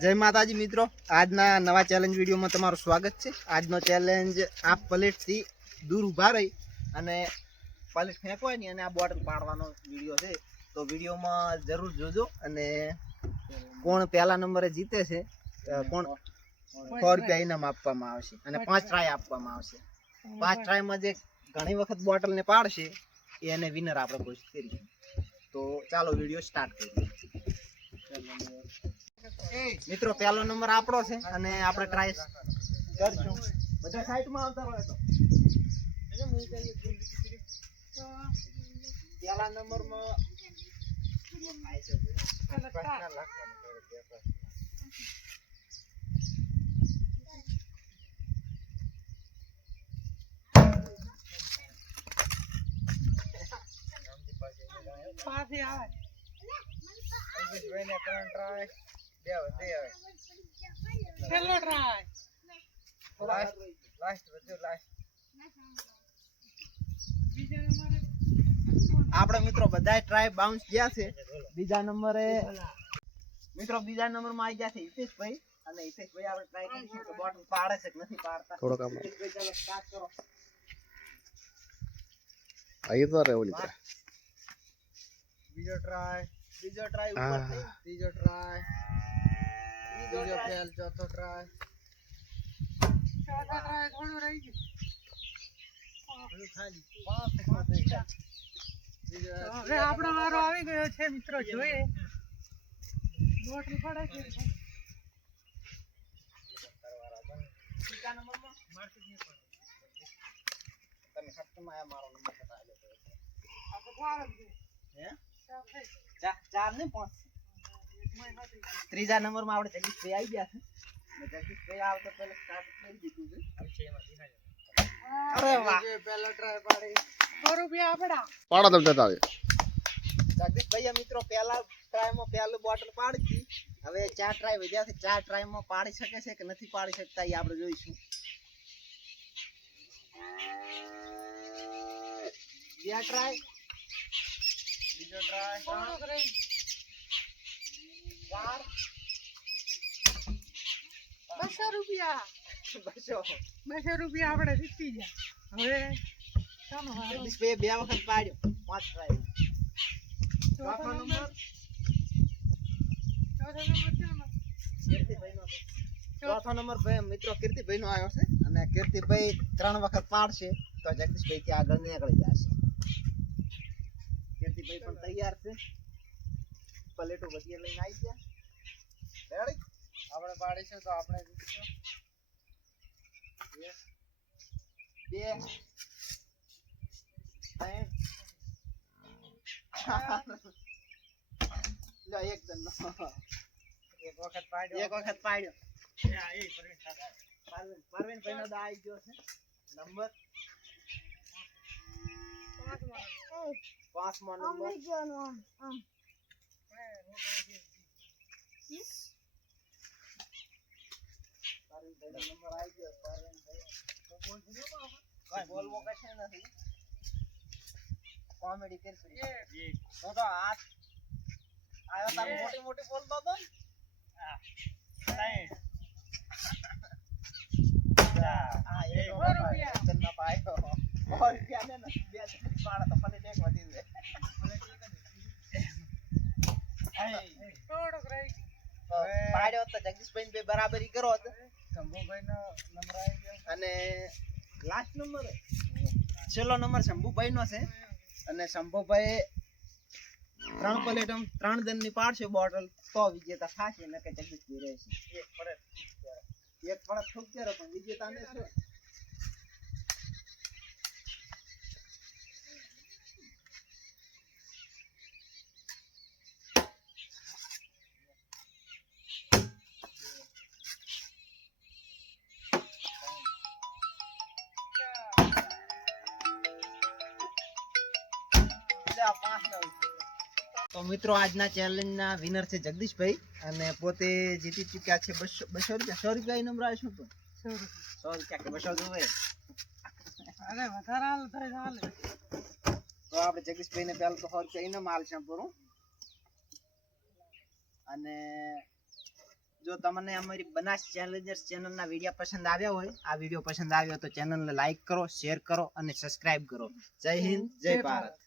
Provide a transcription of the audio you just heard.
જય માતાજી મિત્રો, આજના નવા ચેલેન્જ વિડીયોમાં તમારું સ્વાગત છે। આજનો ચેલેન્જ આ પ્લેટથી દૂર ઊભા રહી અને પ્લેટ ફેંકવાની અને આ બોટલ પાડવાનો વિડીયો છે। તો વિડીયોમાં જરૂર જોજો અને કોણ પહેલા નંબરે જીતે છે કોણ 100 રૂપિયા ઇનામ આપવામાં આવશે અને 5 ટ્રાય આપવામાં આવશે। 5 ટ્રાયમાં જે ઘણી વખત બોટલને પાડશે એને વિનર આપણે ઘોષિત કરીએ। તો ચાલો વિડીયો સ્ટાર્ટ કરીએ। મિત્રો પહેલો નંબર આપણો છે અને આપણે ટ્રાય કરશું। બધા સાઈડમાં આવતા હોય તો પહેલા નંબરમાં પાછી આવે છેલ્લો ટ્રાય આપણે મિત્રો બધા ટ્રાય બાઉન્સ ગયા છે। બીજા નંબરે મિત્રો બીજા નંબરમાં આવી ગયા છે હિતેશભાઈ અને હિતેશભાઈ આપણે ટ્રાય કરીશું કે બોટલ પાડે છે કે નથી પાડતા। થોડો કામ હિતેશભાઈ ચાલો સ્ટાર્ટ કરો। આઈ તો રે ઓલી બીજો ટ્રાય ઉપર થી ત્રીજો ટ્રાય બીજો ફેલ ચોથો ટ્રાય થોડું રહી ગયું હવે આપણો વારો આવી ગયો છે મિત્રો। જોઈએ બોટલ પડે છે બીજા નંબરમાં તમે હપ્તામાં આ મારો નંબર બતાવી લો આ તો ચાર જ હે છે ચાર ને પાંચ। ત્રીજા નંબરમાં આપણે જગદીશભાઈ આવી ગયા છે। જગદીશભાઈ આવતો પહેલા સ્ટાર્ટ કરી દીધું છે। અરે વાહ, પહેલો ટ્રાય પાડી 100 રૂપિયા આપડા પાડો તમે જતા આવે જગદીશભાઈ મિત્રો પહેલા ટ્રાયમાં પહેલું બોટલ પાડી હતી। હવે 4 ટ્રાય વધ્યા છે। 4 ટ્રાયમાં પાડી શકે છે કે નથી પાડી શકતા એ આપણે જોઈશું। બીજા ટ્રાય બીજો ટ્રાય થોડુંક રહી ચાર ગયું 200 રૂપિયા બસો 200 રૂપિયા આપણે જીતી ગયા। હવે ચાલો વારો જગદીશભાઈ બે વખત પાડ્યો 5 ટ્રાય। ચોથો નંબર કીર્તિભાઈનો છે। ચોથો નંબર મિત્રો કીર્તિભાઈનો આવ્યો છે અને કીર્તિભાઈ 3 વખત પાડશે તો જગદીશભાઈ થી આગળ નીકળી જશે। કીર્તિભાઈ પણ તૈયાર છે। પ્લેટો બધી લઈને આવી ગયા। રેડી આપણે પાડીશું તો આપણે જીતશું। 2 3 લો એક જણ એક વખત પાડ્યો પરવીન ભાઈ નો દા આવી ગયો છે। નંબર 5મો નંબર નંબર આવી ગયો। પરવીનભાઈ બોલવો કશે નથી, કોમેડી કરશું તો હાથ આવ્યો તાર મોટી મોટી બોલતો તો થોડુંક રહી પાડ્યો તો જગદીશભાઈ બરાબરી કરો શંભુભાઈ નો નંબર આવી ગયો અને લાસ્ટ નંબર છેલ્લો નંબર શંભુભાઈ નો છે અને શંભુભાઈ 3 પ્લેટ 3 દનની પાડશે બોટલ તો વિજેતા થશે ને કે જગદીશભાઈ રહેશે। એક પડત ખૂબ ત્યારે પણ વિજેતા ને છે। તો મિત્રો આજના ચેલેન્જના વિનર છે જગદીશભાઈ અને પોતે જીતી ચૂક્યા છે 200 રૂપિયા। 100 રૂપિયા ઇનામ રાખ્યું તો 100 રૂપિયા કે 200 જોવે અરે વધારે હાલ થાય ચાલે। તો આપણે જગદીશભાઈ ને પહેલા તો 100 રૂપિયા ઇનામ આલશે પૂરું અને જો તમને અમારી બનાસ ચેલેન્જર્સ ચેનલના વિડીયો પસંદ આવ્યા હોય, આ વિડીયો પસંદ આવ્યો તો ચેનલને લાઈક કરો, શેર કરો અને સબસ્ક્રાઇબ કરો. જય હિન્દ, જય ભારત.